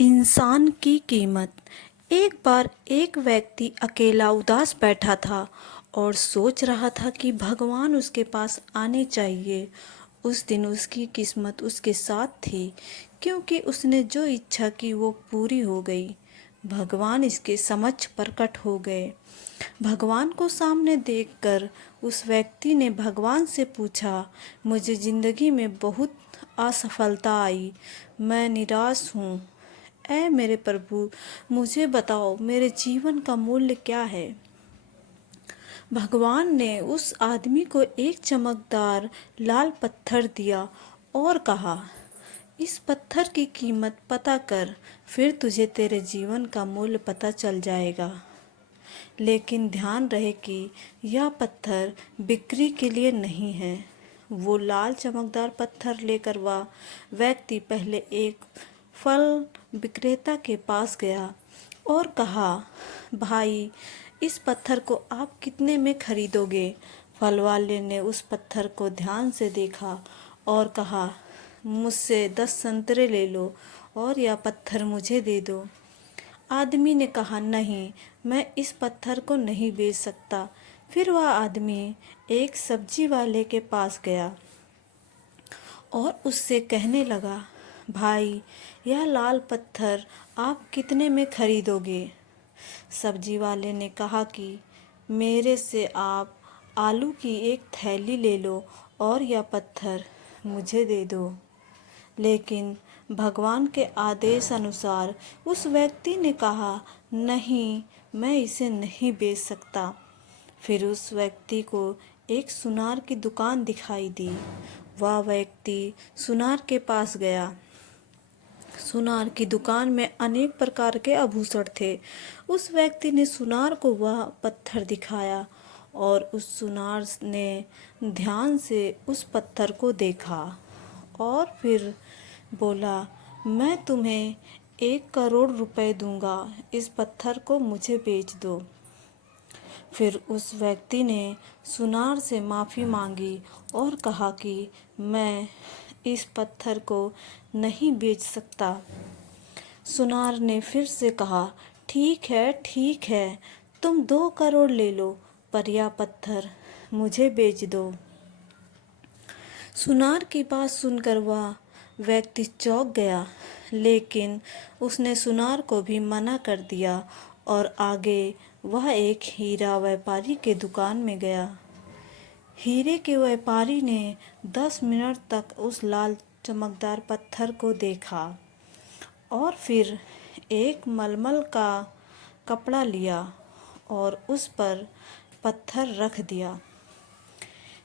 इंसान की कीमत। एक बार एक व्यक्ति अकेला उदास बैठा था और सोच रहा था कि भगवान उसके पास आने चाहिए। उस दिन उसकी किस्मत उसके साथ थी, क्योंकि उसने जो इच्छा की वो पूरी हो गई। भगवान इसके समक्ष प्रकट हो गए। भगवान को सामने देखकर उस व्यक्ति ने भगवान से पूछा, मुझे ज़िंदगी में बहुत असफलता आई, मैं निराश हूँ। ऐ मेरे प्रभु, मुझे बताओ मेरे जीवन का मूल्य क्या है। भगवान ने उस आदमी को एक चमकदार लाल पत्थर दिया और कहा, इस पत्थर की कीमत पता कर, फिर तुझे तेरे जीवन का मूल्य पता चल जाएगा। लेकिन ध्यान रहे कि यह पत्थर बिक्री के लिए नहीं है। वो लाल चमकदार पत्थर लेकर वह व्यक्ति पहले एक फल विक्रेता के पास गया और कहा, भाई, इस पत्थर को आप कितने में खरीदोगे? फल वाले ने उस पत्थर को ध्यान से देखा और कहा, मुझसे 10 संतरे ले लो और यह पत्थर मुझे दे दो। आदमी ने कहा, नहीं, मैं इस पत्थर को नहीं बेच सकता। फिर वह आदमी एक सब्जी वाले के पास गया और उससे कहने लगा, भाई, यह लाल पत्थर आप कितने में खरीदोगे? सब्जी वाले ने कहा कि मेरे से आप आलू की एक थैली ले लो और यह पत्थर मुझे दे दो। लेकिन भगवान के आदेश अनुसार उस व्यक्ति ने कहा, नहीं, मैं इसे नहीं बेच सकता। फिर उस व्यक्ति को एक सुनार की दुकान दिखाई दी। वह व्यक्ति सुनार के पास गया। सुनार की दुकान में अनेक प्रकार के आभूषण थे। उस व्यक्ति ने सुनार को वह पत्थर दिखाया और उस सुनार ने ध्यान से उस पत्थर को देखा और फिर बोला, मैं तुम्हें 1 करोड़ रुपए दूंगा, इस पत्थर को मुझे बेच दो। फिर उस व्यक्ति ने सुनार से माफ़ी मांगी और कहा कि मैं इस पत्थर को नहीं बेच सकता। सुनार ने फिर से कहा, ठीक है, तुम 2 करोड़ ले लो, पर यह पत्थर मुझे बेच दो। सुनार की बात सुनकर वह व्यक्ति चौंक गया, लेकिन उसने सुनार को भी मना कर दिया और आगे वह एक हीरा व्यापारी के दुकान में गया। हीरे के व्यापारी ने 10 मिनट तक उस लाल चमकदार पत्थर को देखा और फिर एक मलमल का कपड़ा लिया और उस पर पत्थर रख दिया।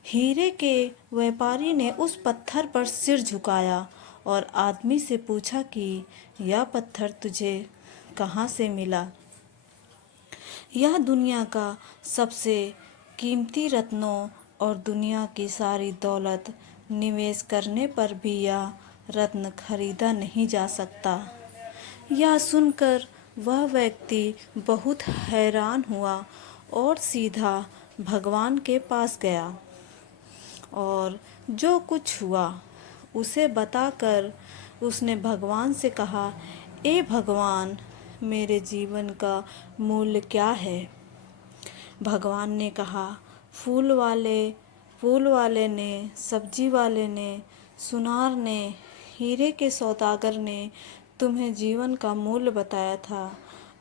हीरे के व्यापारी ने उस पत्थर पर सिर झुकाया और आदमी से पूछा कि यह पत्थर तुझे कहाँ से मिला? यह दुनिया का सबसे कीमती रत्नों और दुनिया की सारी दौलत निवेश करने पर भी यह रत्न खरीदा नहीं जा सकता। यह सुनकर वह व्यक्ति बहुत हैरान हुआ और सीधा भगवान के पास गया और जो कुछ हुआ उसे बताकर उसने भगवान से कहा, ए भगवान, मेरे जीवन का मूल्य क्या है? भगवान ने कहा, फूल वाले ने, सब्जी वाले ने, सुनार ने, हीरे के सौदागर ने तुम्हें जीवन का मूल्य बताया था।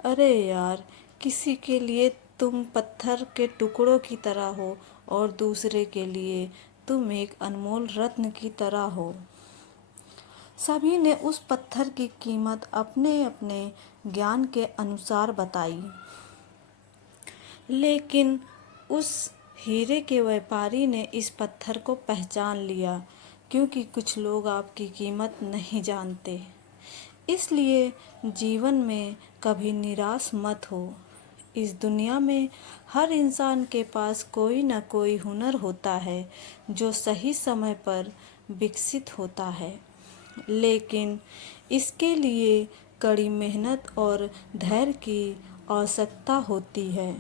अरे यार, किसी के लिए तुम पत्थर के टुकड़ों की तरह हो और दूसरे के लिए तुम एक अनमोल रत्न की तरह हो। सभी ने उस पत्थर की कीमत अपने अपने ज्ञान के अनुसार बताई, लेकिन उस हीरे के व्यापारी ने इस पत्थर को पहचान लिया, क्योंकि कुछ लोग आपकी कीमत नहीं जानते। इसलिए जीवन में कभी निराश मत हो। इस दुनिया में हर इंसान के पास कोई न कोई हुनर होता है जो सही समय पर विकसित होता है, लेकिन इसके लिए कड़ी मेहनत और धैर्य की आवश्यकता होती है।